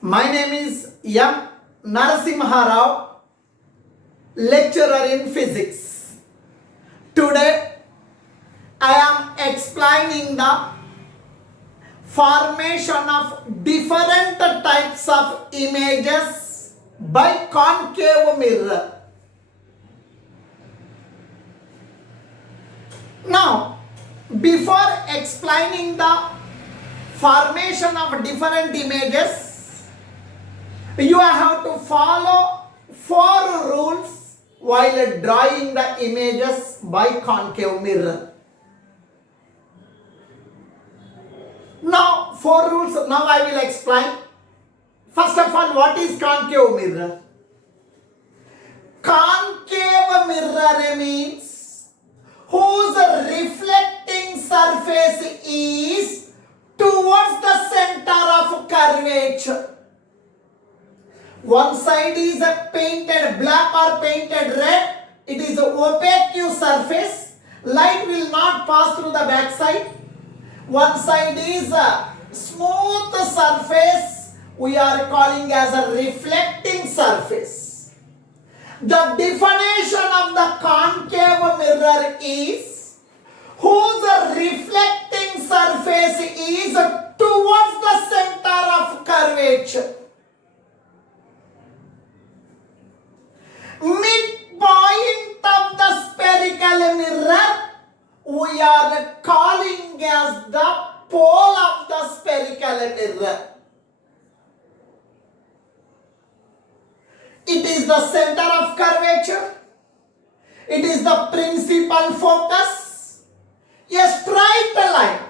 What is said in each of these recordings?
My name is M. Narasimha, lecturer in physics. Today I am explaining the formation of different types of images by concave mirror. Now, before explaining the formation of different images, you have to follow 4 rules while drawing the images by concave mirror. Now, 4 rules, now I will explain. First of all, what is concave mirror? Concave mirror means whose reflecting surface is towards the center of curvature. One side is painted black or painted red. It is an opaque surface. Light will not pass through the back side. One side is a smooth surface. We are calling as a reflecting surface. The definition of the concave mirror is whose reflecting surface is towards the center of curvature. Midpoint of the spherical mirror we are calling as the pole of the spherical mirror. It is the center of curvature. It is the principal focus. A straight line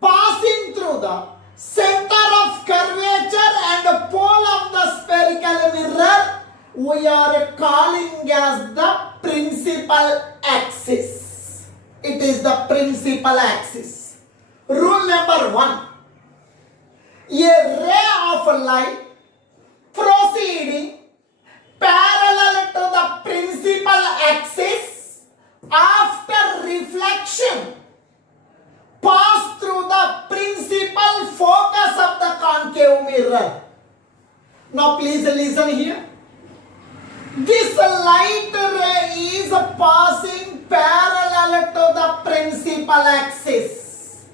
passing through the center of curvature and pole of the spherical mirror we are calling as the principal axis. It is the principal axis. Rule number 1. A ray of light proceeding parallel to the principal axis after reflection pass through the principal focus of the concave mirror. Now please listen here. This light ray is passing parallel to the principal axis.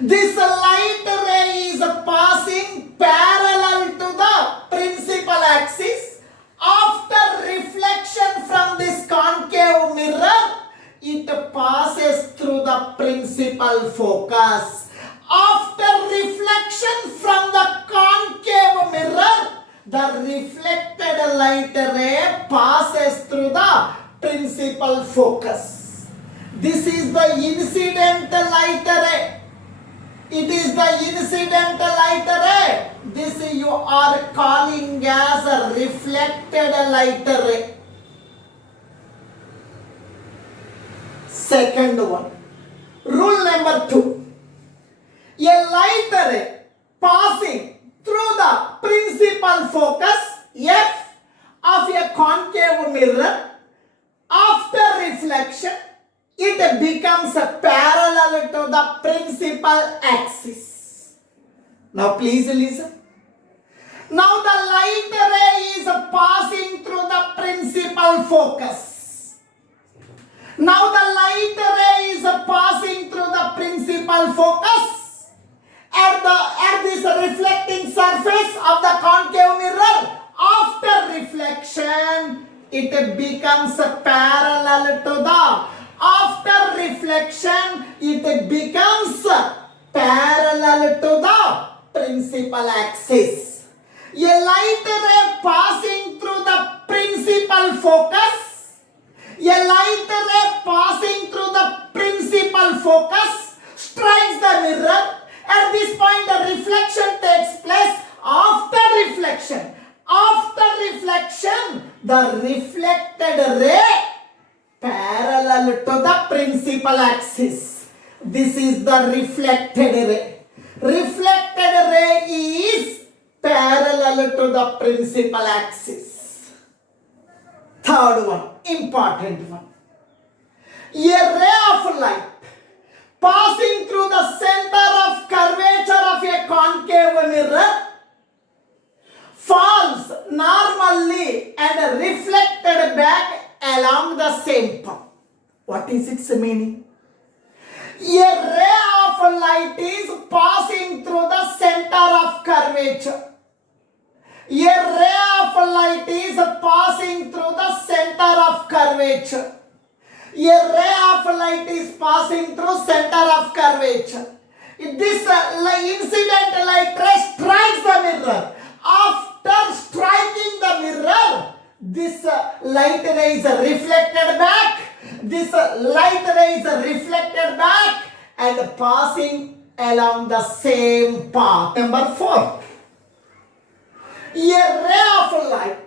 This light ray is passing parallel to the principal axis. After reflection from this concave mirror, it passes through the principal focus. After reflection from the concave mirror, the reflected light ray passes through the principal focus. This is the incident light ray. It is the incident light ray. This you are calling as a reflected light ray. Second one. Rule number 2. A light ray passing through the principal focus F of a concave mirror, after reflection, it becomes parallel to the principal axis. Now please listen. Now the light ray is passing through the principal focus. Now the light ray is passing through the principal focus. At this reflecting surface of the concave mirror, after reflection, it becomes parallel to the. After reflection, it becomes parallel to the principal axis. A light ray passing through the principal focus. A light ray passing through the principal focus strikes the mirror. At this point, the reflection takes place. After reflection, the reflected ray parallel to the principal axis. This is the reflected ray. Reflected ray is parallel to the principal axis. Third one, important one. A ray of light passing through the center of curvature of a concave mirror and reflected back along the same path. What is its meaning? A ray of light is passing through the center of curvature. A ray of light is passing through the center of curvature. A ray of light is passing through center of curvature. This incident light ray strikes the mirror. After striking the mirror, this light ray is reflected back. This light ray is reflected back and passing along the same path. Number 4. A ray of light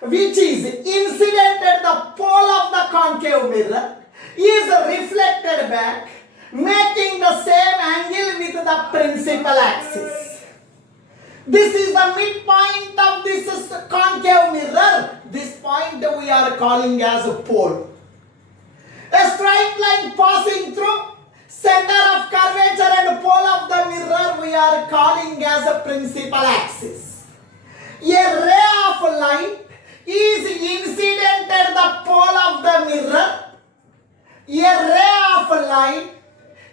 which is incident at the pole of the concave mirror is reflected back, making the same angle with the principal axis. This is the midpoint of this concave mirror. This point we are calling as a pole. A straight line passing through center of curvature and pole of the mirror we are calling as a principal axis. A ray of light is incident at the pole of the mirror. A ray of light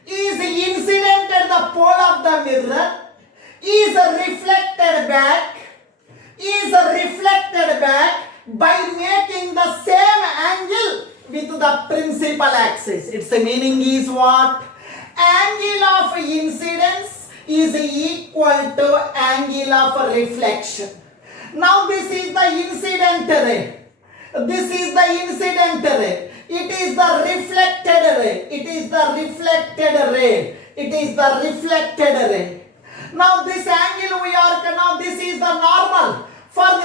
is incident at the pole of the mirror, is reflected back by making the same angle with the principal axis. Its meaning is what? Angle of incidence is equal to angle of reflection. Now this is the incident ray. This is the incident ray. It is the reflected ray. It is the reflected ray. It is the reflected ray. Now this angle we are, now this is the normal for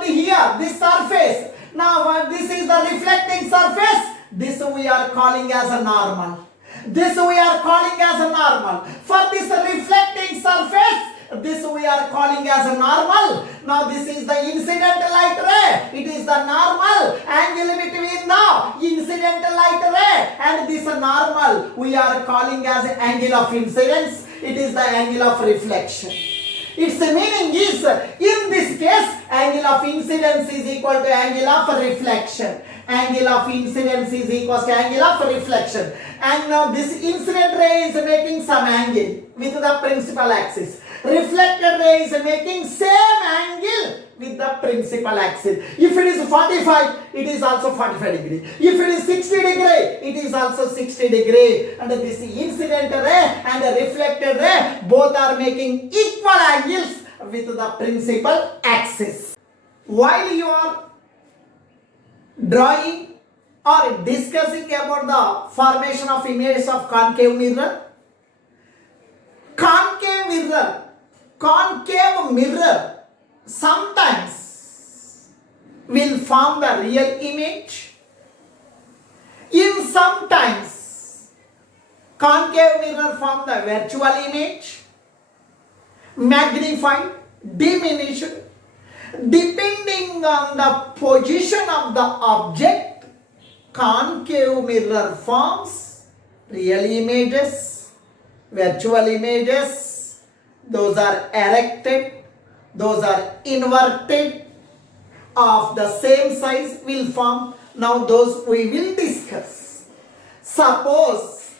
the here, this surface. Now this is the reflecting surface. This we are calling as a normal. This we are calling as a normal. For this reflecting surface, this we are calling as a normal. Now this is the incident light ray. It is the normal angle between the incident light ray and this normal we are calling as angle of incidence. It is the angle of reflection. Its meaning is, in this case, angle of incidence is equal to angle of reflection. Angle of incidence is equal to angle of reflection. And now this incident ray is making some angle with the principal axis. Reflected ray is making same angle with the principal axis. If it is 45, it is also 45 degree. If it is 60 degree, it is also 60 degree. And this incident ray and the reflected ray both are making equal angles with the principal axis. While you are drawing or discussing about the formation of images of concave mirror, concave mirror sometimes will form the real image. In sometimes concave mirror form the virtual image, magnified, diminished, depending on the position of the object. Concave mirror forms real images, virtual images. Those are erected, those are inverted, of the same size will form. Now those we will discuss. Suppose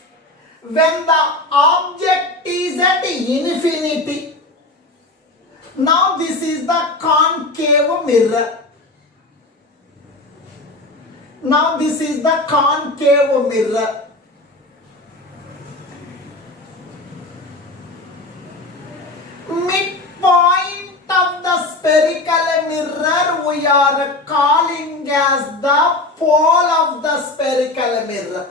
when the object is at infinity, now this is the concave mirror. Now this is the concave mirror. Midpoint of the spherical mirror we are calling as the pole of the spherical mirror.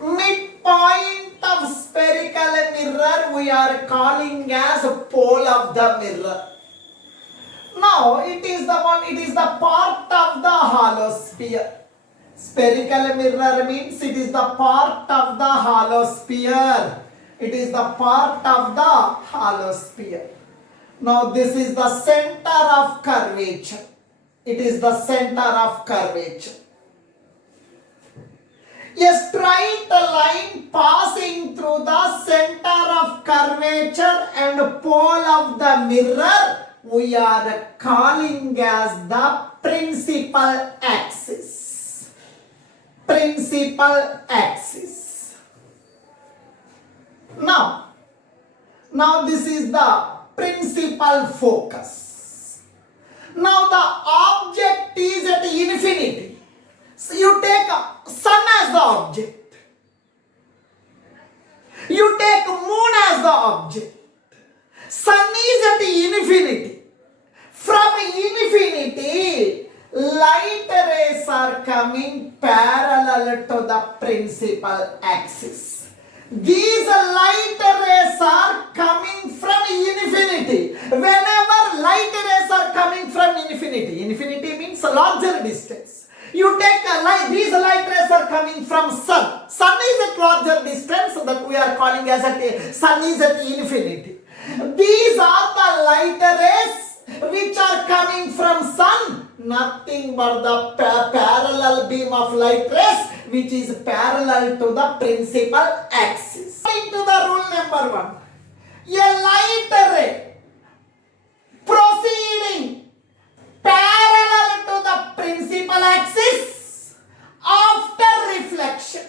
Midpoint of spherical mirror we are calling as pole of the mirror. Now it is the part of the hollow sphere. Spherical mirror means it is the part of the hollow sphere. It is the part of the hollow sphere. Now this is the center of curvature. It is the center of curvature. A straight line passing through the center of curvature and pole of the mirror we are calling as the principal axis. Principal axis. Now this is the principal focus. Now the object is at infinity. So you take sun as the object. You take moon as the object. Sun is at infinity. From infinity, light rays are coming parallel to the principal axis. These light rays are coming from infinity. Whenever light rays are coming from infinity, infinity means a larger distance. You take a light, these light rays are coming from sun. Sun is at larger distance, so that we are calling as sun is at infinity. These are the light rays which are coming from sun, nothing but the parallel beam of light rays which is parallel to the principal axis. Going to the rule number 1. A light ray proceeding parallel to the principal axis after reflection.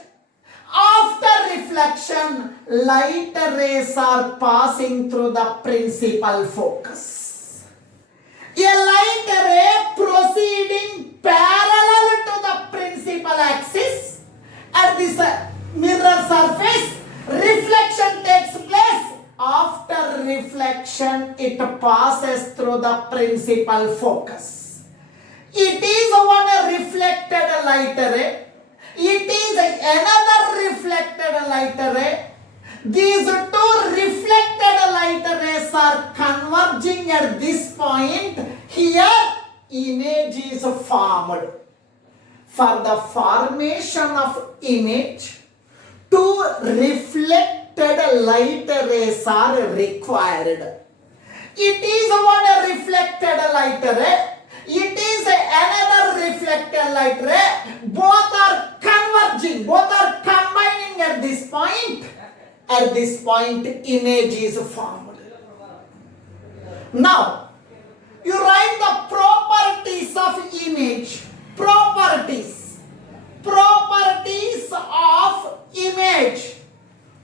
After reflection, light rays are passing through the principal focus. A light ray proceeding parallel to the principal axis at this mirror surface, reflection takes place. After reflection, it passes through the principal focus. It is one reflected light ray. It is another reflected light ray. These two reflected light rays are converging at this point. Here, image is formed. For the formation of image, two reflected light rays are required. It is one reflected light ray. It is another reflected light ray. Both are converging, both are combining at this point. At this point, image is formed. Now, you write the properties of image. Properties. Properties of image.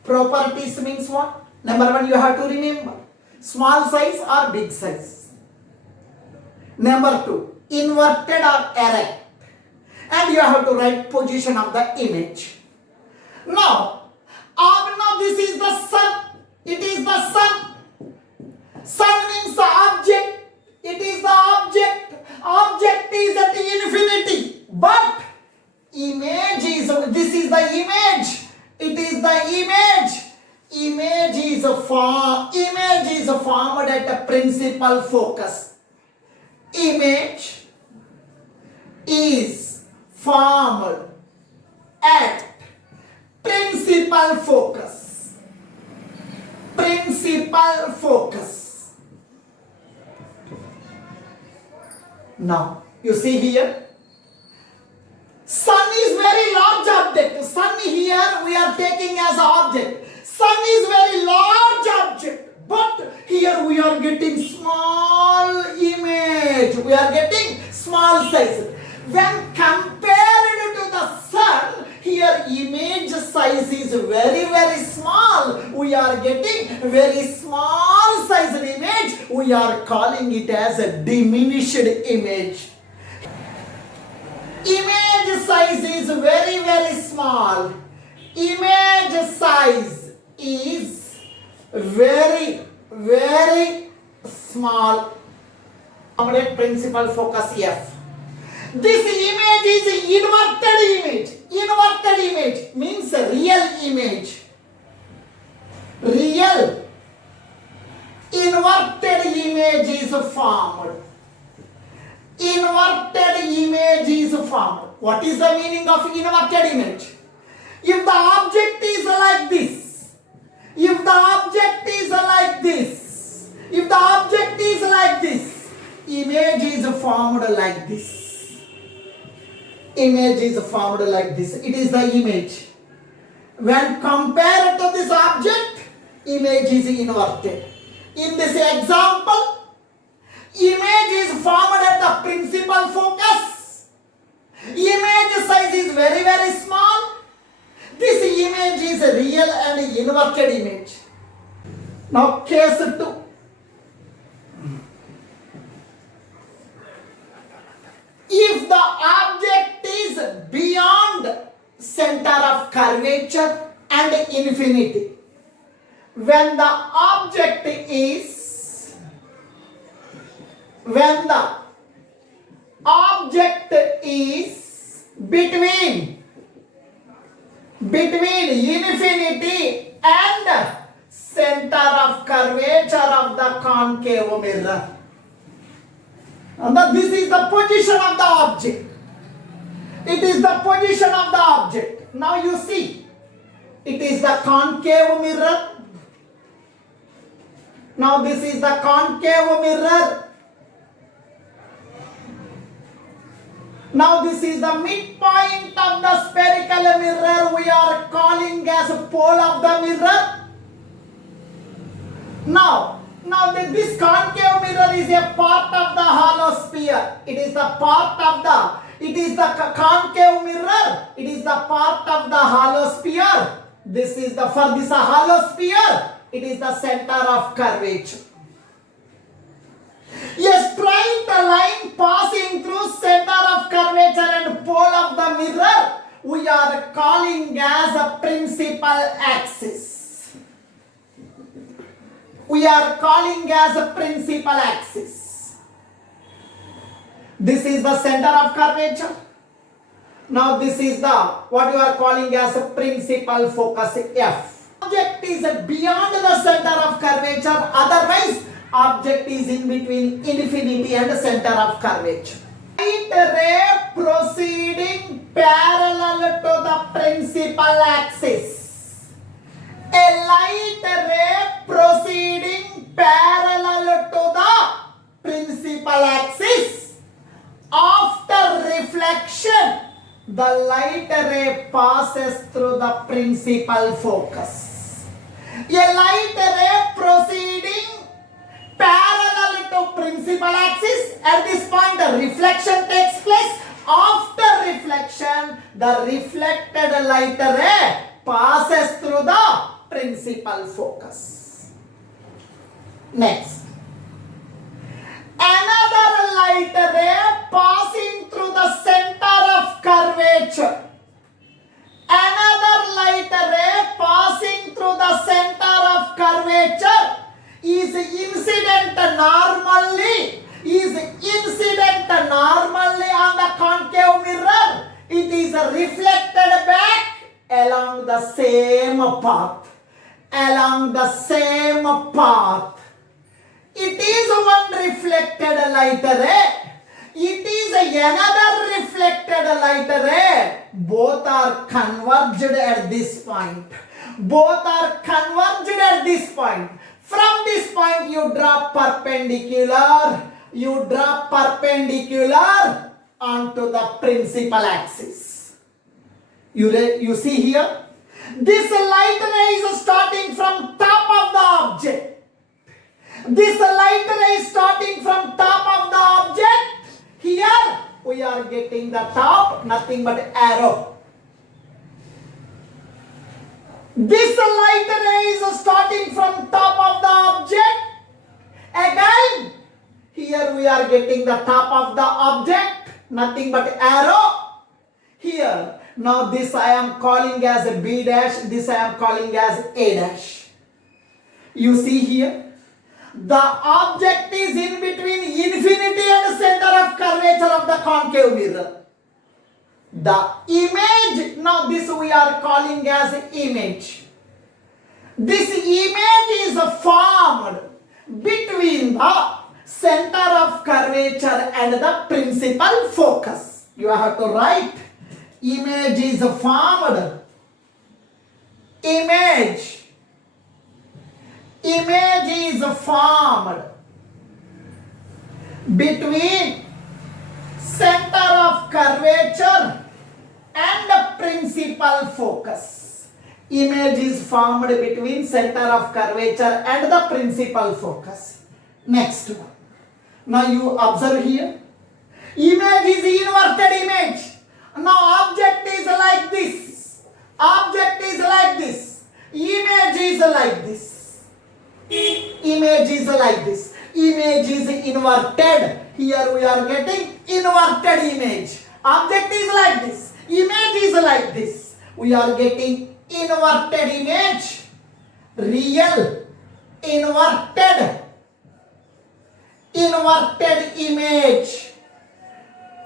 Properties means what? Number 1, you have to remember. Small size or big size. Number 2, inverted or erect. And you have to write position of the image. Now this is the sun. It is the sun. Sun means the object. It is the object. Object is at infinity. But image is, this is the image. It is the image. Image is formed at a principal focus. Image is formed at principal focus. Principal focus. Now, you see here, sun is very large object. Sun here we are taking as object. Sun is very large object. But here we are getting small image. We are getting small size. When compared to the sun, here image size is very, very small. We are getting very small sized image. We are calling it as a diminished image. Image size is very, very small. Image size is very, very small. Principal focus F. This image is inverted image. Inverted image means real image. Real inverted image is formed. Inverted image is formed. What is the meaning of inverted image? If the object is like this, if the object is like this, if the object is like this, image is formed like this. Image is formed like this. It is the image. When compared to this object, image is inverted. In this example, image is formed at the principal focus. Image size is very, very small. This image is a real and inverted image. Now case 2. If the object is beyond center of curvature and infinity, when the object is between infinity and center of curvature of the concave mirror. Now this is the position of the object. It is the position of the object. Now you see, it is the concave mirror. Now this is the concave mirror. Now this is the midpoint of the spherical mirror we are calling as pole of the mirror. Now this concave mirror is a part of the hollow sphere. It is the concave mirror. It is the part of the hollow sphere. This is for this hollow sphere. It is the center of curvature. A straight line passing through center of curvature and pole of the mirror we are calling as a principal axis. We are calling as a principal axis. This is the center of curvature. Now this is the what you are calling as a principal focus F. Object is beyond the center of curvature, otherwise object is in between infinity and center of curvature. Light ray proceeding parallel to the principal axis. A light ray proceeding parallel to the principal axis. After reflection, the light ray passes through the principal focus. A light ray proceeding parallel to principal axis. At this point, the reflection takes place. After reflection, the reflected light ray passes through the principal focus. Next. Another light ray passing through the center of curvature. Another light ray passing through the center of curvature is incident normally on the concave mirror. It is reflected back along the same path. It is one reflected light ray. It is another reflected light ray. Both are converged at this point. From this point you draw perpendicular onto the principal axis. You see here? This light ray is starting from top of the object. Here we are getting the top, nothing but arrow. This light ray is starting from top of the object. Again, here we are getting the top of the object, nothing but arrow. Here, now this I am calling as a B dash, this I am calling as A dash. You see here? The object is in between infinity and center of curvature of the concave mirror. The image, now this we are calling as image. This image is formed between the center of curvature and the principal focus. You have to write image is formed. Image is formed between center of curvature and the principal focus. Image is formed between center of curvature and the principal focus. Next one. Now you observe here. Image is inverted image. Now object is like this. Object is like this. Image is like this. Image is like this. Image is inverted. Here we are getting inverted image. Object is like this. Image is like this. We are getting inverted image. Real. Inverted. Inverted image.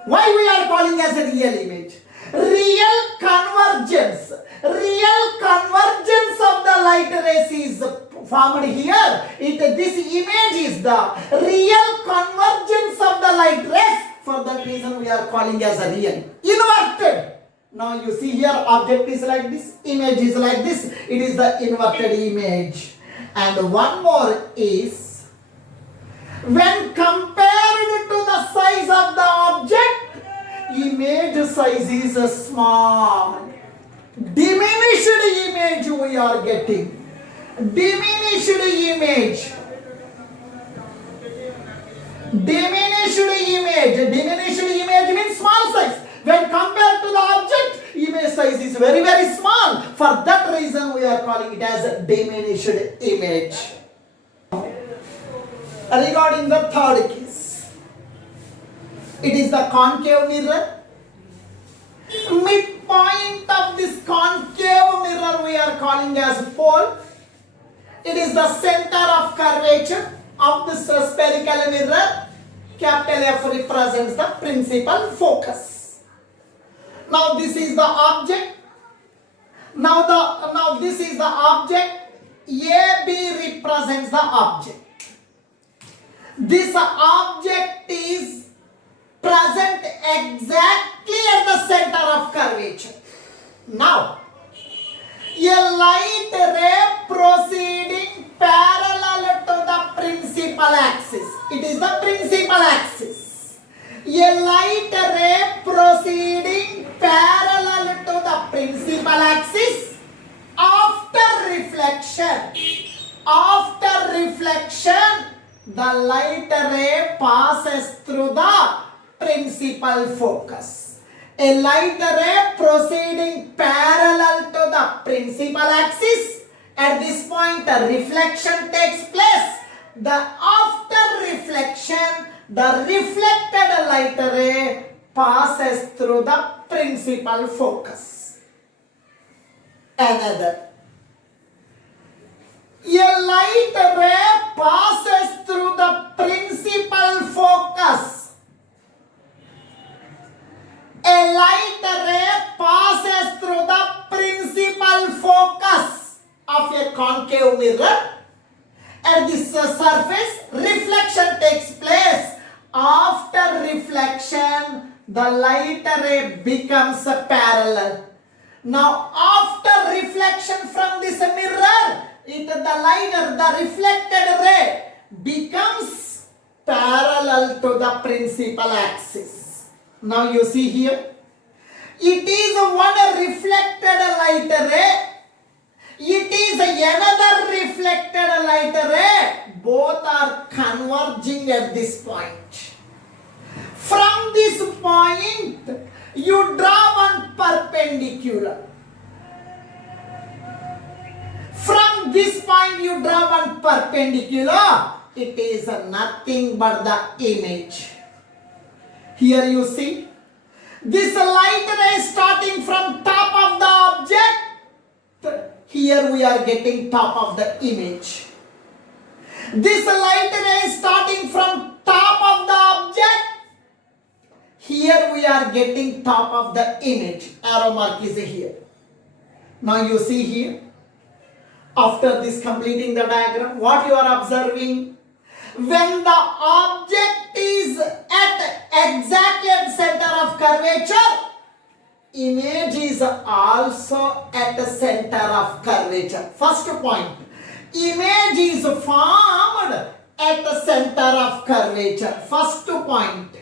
Why we are calling as a real image? Real convergence. Real convergence of the light rays is formed here. This image is the real convergence of the light rays. For that reason we are calling as a real. Inverted. Now you see here, object is like this, image is like this. It is the inverted image. And one more is, when compared to the size of the object, image size is small. Diminished image we are getting. Diminished image. Diminished image. Diminished image means small size. When compared to the object, image size is very, very small. For that reason, we are calling it as a diminished image. Regarding the third case, it is the concave mirror. Midpoint of this concave mirror we are calling as pole. It is the center of curvature of this spherical mirror. Capital F represents the principal focus. Now this is the object. Now this is the object. AB represents the object. This object is present exactly at the center of curvature. Now, a light ray proceeding parallel to the principal axis. It is the principal axis. A light ray proceeding parallel to the principal axis after reflection. After reflection, the light ray passes through the principal focus. A light ray proceeding parallel to the principal axis. At this point, a reflection takes place. After reflection, the reflected light ray passes through the principal focus. Another. A light ray passes through the principal focus. A light ray passes through the principal focus of a concave mirror. At this surface, reflection takes place. After reflection, the light ray becomes parallel. Now, after reflection from this mirror, the reflected ray becomes parallel to the principal axis. Now you see here, it is one reflected light ray. It is another reflected light ray. Both are converging at this point. From this point, you draw one perpendicular. From this point, you draw one perpendicular. It is nothing but the image. Here you see, this light ray starting from top of the object. Here we are getting top of the image. This light ray starting from top of the object. Here we are getting top of the image. Arrow mark is here. Now you see here. After this completing the diagram, what you are observing? When the object is at exactly at center of curvature, image is also at the center of curvature. First point, image is formed at the center of curvature. First point,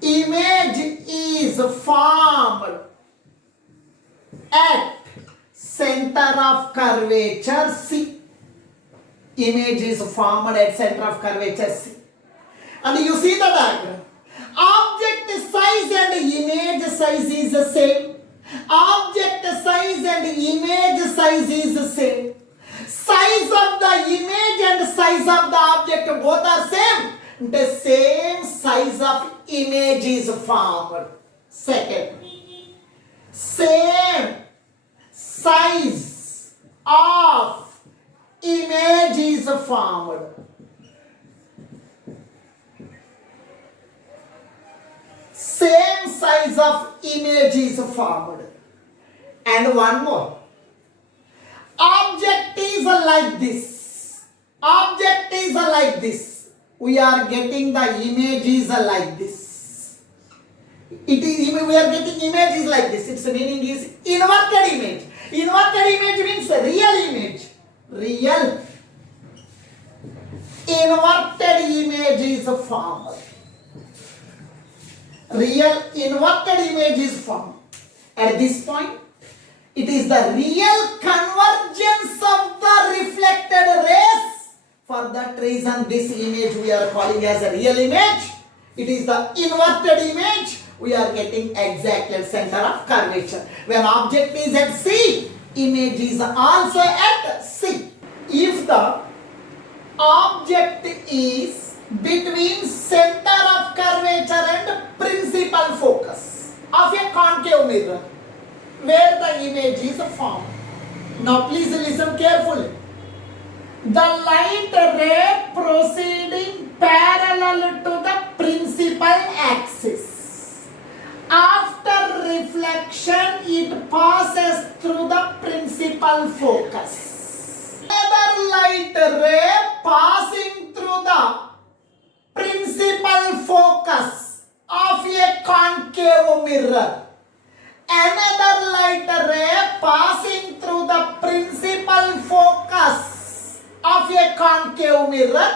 image is formed at center of curvature C. Image is formed at center of curvature C. And you see the diagram. Object size and image size is the same. Object size and image size is the same. Size of the image and size of the object both are same. The same size of image is formed. Second, same size of image is formed. Same size of image is formed. And one more. Object is like this. Object is like this. We are getting the images like this. We are getting images like this. Its meaning is inverted image. Inverted image means real image. Real inverted image is formed. Real inverted image is formed. At this point, it is the real convergence of the reflected rays. For that reason, this image we are calling as a real image. It is the inverted image. We are getting exact center of curvature. When object is at C, image is also at C. If the object is between center of curvature and principal focus of a concave mirror, where the image is formed. Now please listen carefully. The light ray proceeding parallel to the principal axis. After reflection, it passes through the principal focus. Another light ray passing through the principal focus of a concave mirror. Another light ray passing through the principal focus of a concave mirror.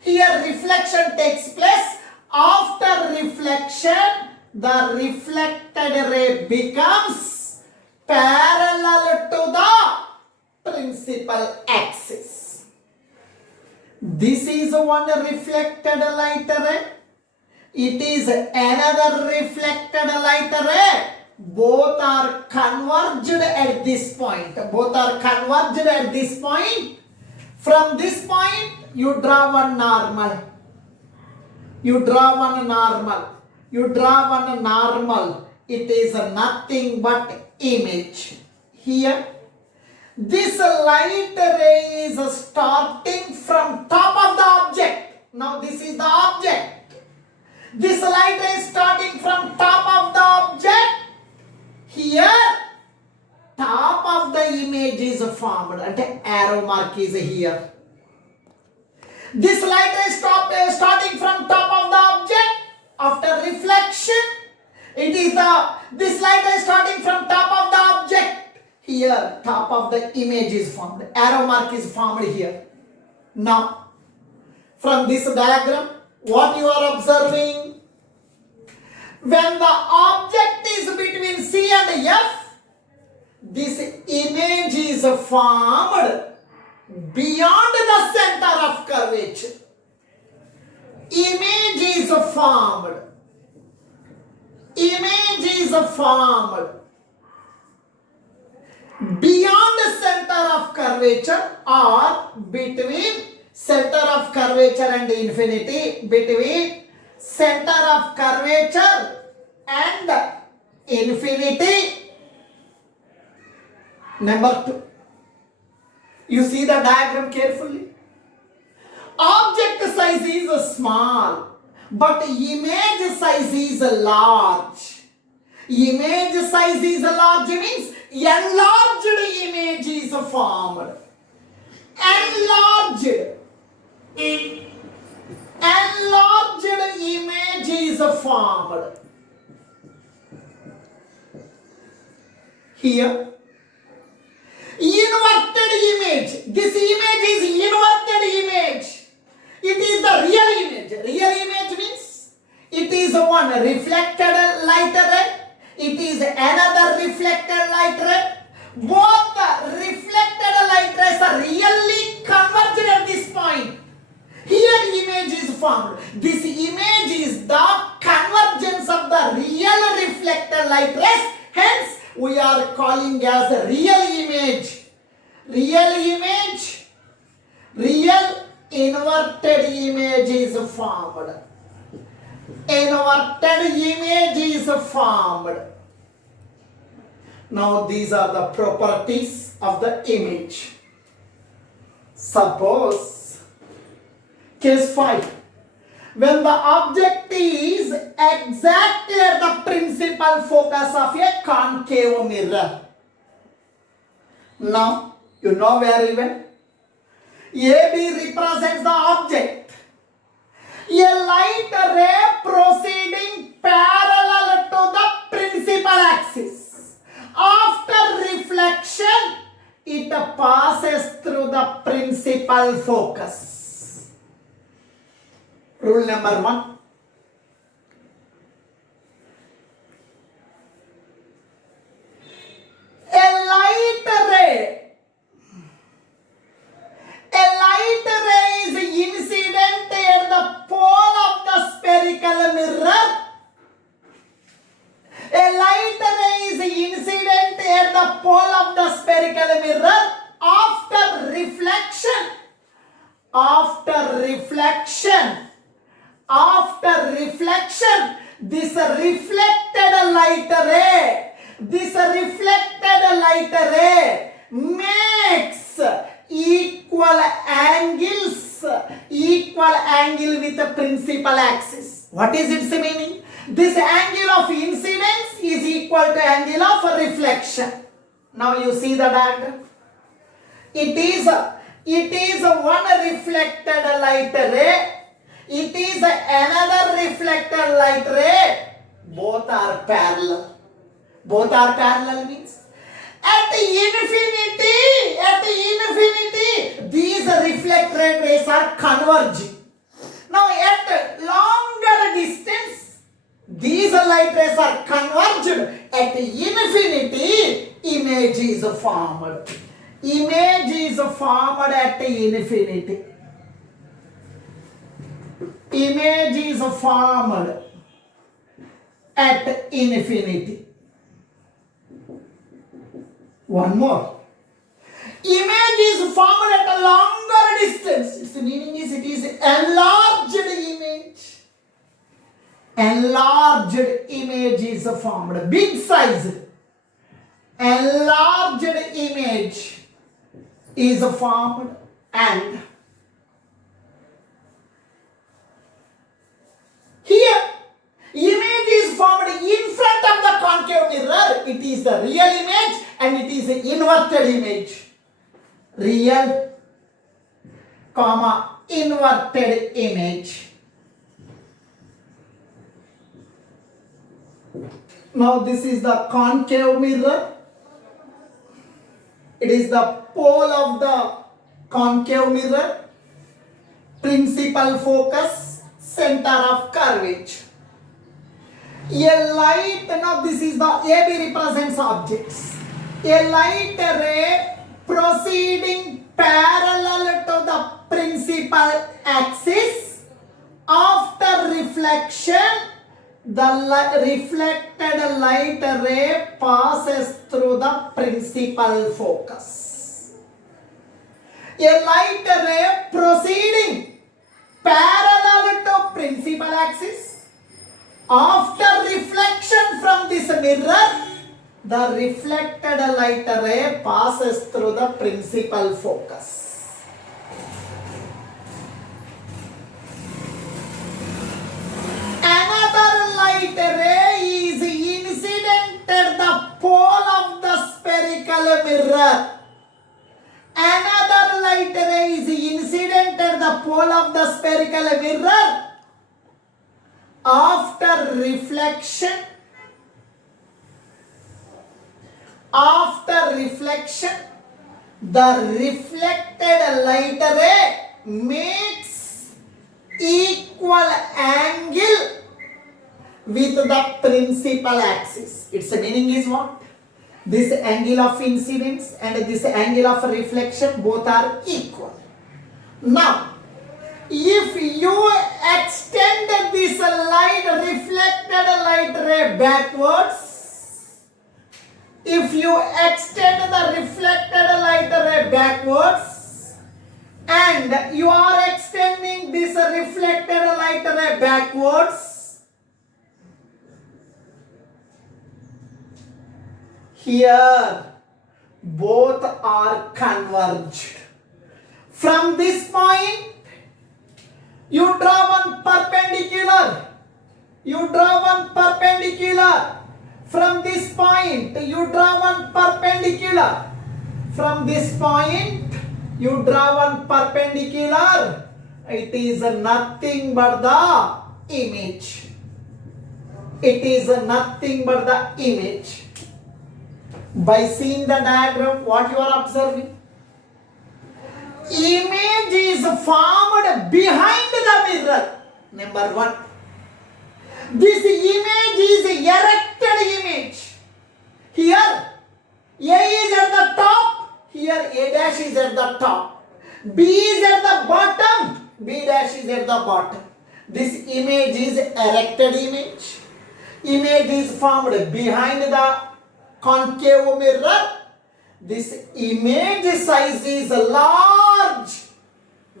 Here reflection takes place. After reflection, the reflected ray becomes parallel to the principal axis. This is one reflected light ray. It is another reflected light ray. Both are converged at this point. Both are converged at this point. From this point, you draw one normal. You draw one normal. You draw one normal. It is nothing but image. Here, this light ray is starting from top of the object. Now this is the object. This light ray is starting from top of the object. Here, top of the image is formed and the arrow mark is here. This light ray is starting from top of the object. After reflection, this light ray is starting from top of the object. Here, top of the image is formed. Arrow mark is formed here. Now, from this diagram, what you are observing? When the object is between C and F, this image is formed beyond the center of curvature. Image is formed. Image is formed beyond the center of curvature or between center of curvature and infinity, between center of curvature and infinity. Number 2. You see the diagram carefully. Object size is small, but image size is large. Image size is large means enlarged image is formed. Enlarged image is formed. Here, inverted image. This image is inverted image. It is the real image. Real image means it is one reflected light ray. It is another reflected light ray. Both the reflected light rays are really converged at this point. Here image is formed. This image is the convergence of the real reflected light rays. Hence, we are calling as a real image. Real image, real inverted image is formed. Inverted image is formed. Now these are the properties of the image. Suppose, case 5. When the object is exactly at the principal focus of a concave mirror. Now, you know very well. AB represents the object. A light ray proceeding parallel to the principal axis. After reflection, it passes through the principal focus. Rule number 1. A light ray is incident at the pole of the spherical mirror. A light ray is incident at the pole of the spherical mirror after reflection. After reflection, this reflected light ray makes equal angle with the principal axis. What is its meaning? This angle of incidence is equal to angle of reflection. Now you see the diagram. It is one reflected light ray. It is another reflected light ray. Both are parallel. Both are parallel means at infinity, these reflected rays are converging. Now at longer distance, these light rays are converged. At infinity, image is formed. Image is formed at infinity. Image is formed at infinity. One more. Image is formed at a longer distance. Its meaning is it is enlarged image. Enlarged image is formed. Big size. Enlarged image is formed, and here image is formed in front of the concave mirror. It is the real image and it is the inverted image. Real, comma, inverted image. Now this is the concave mirror. It is the pole of the concave mirror. Principal focus, center of curvature. A light, now this is the AB represents objects. A light ray proceeding parallel to the principal axis. After reflection, the reflected light ray passes through the principal focus. A light ray proceeding parallel to principal axis. After reflection from this mirror, the reflected light ray passes through the principal focus. Another light ray is incident at the pole of the spherical mirror. Another light ray is incident at the pole of the spherical mirror. After reflection, the reflected light ray makes equal angle with the principal axis. Its meaning is what? This angle of incidence and this angle of reflection both are equal. Now, if you light ray backwards, if you extend the reflected light ray backwards, and you are extending this reflected light ray backwards, here both are converged. From this point, you draw one perpendicular. You draw one perpendicular. From this point, you draw one perpendicular. From this point, you draw one perpendicular. It is nothing but the image. It is nothing but the image. By seeing the diagram, what you are observing? Image is formed behind the mirror. Number one. This image is erected image. Here, A is at the top. Here, A dash is at the top. B is at the bottom. B dash is at the bottom. This image is erected image. Image is formed behind the concave mirror. This image size is large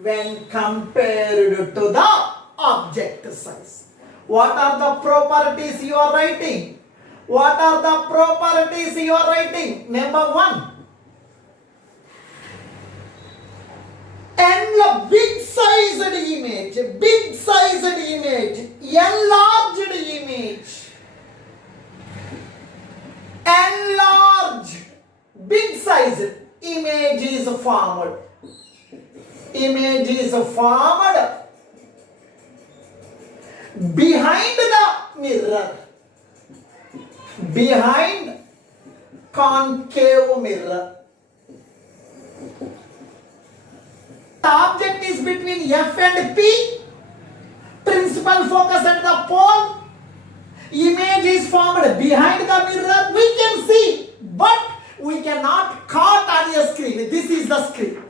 when compared to the object size. What are the properties you are writing? What are the properties you are writing? Number one. And big sized image, enlarged image, enlarged, big sized image is formed. Image is formed behind the mirror, behind concave mirror. The object is between F and P. Principal focus at the pole. Image is formed behind the mirror. We can see, but we cannot cut on the screen. This is the screen.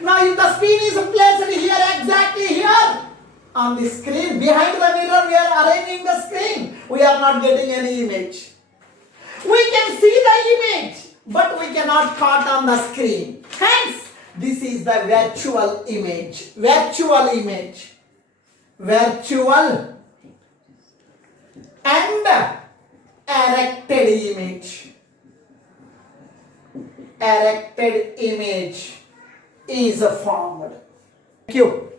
Now, if the screen is placed here, exactly here on the screen, behind the mirror, we are arranging the screen. We are not getting any image. We can see the image, but we cannot cut on the screen. Hence, this is the virtual image. Virtual image. Virtual and erected image. Erected image is formed. Thank you.